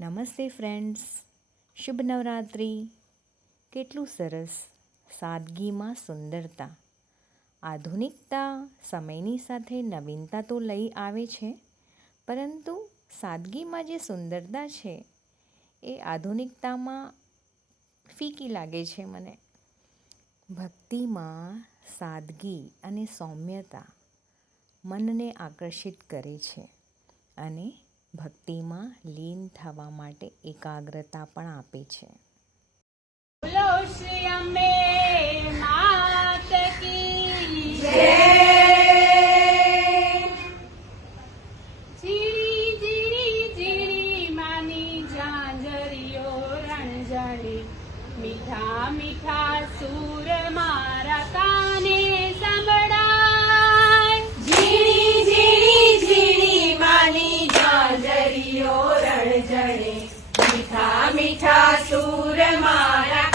નમસ્તે ફ્રેન્ડ્સ, શુભ નવરાત્રિ. કેટલું સરસ, સાદગીમાં સુંદરતા. આધુનિકતા સમયની સાથે નવીનતા તો લઈ આવે છે, પરંતુ સાદગીમાં જે સુંદરતા છે એ આધુનિકતામાં ફીકી લાગે છે મને. ભક્તિમાં સાદગી અને સૌમ્યતા મનને આકર્ષિત કરે છે અને ભક્તિમાં લીન થવા માટે એકાગ્રતા પણ આપે છે. બોલો શ્રી અંબે માત કી જય. ઝીણી ઝીણી ઝીણી માની ઝાંઝરીઓ રણઝણી, મીઠા મીઠા સૂર મારા કાને સંભળાય. ઝીણી ઝીણી ઝીણી માની ઝાંઝરીઓ રણઝણી, મીઠા મીઠા સૂર મારા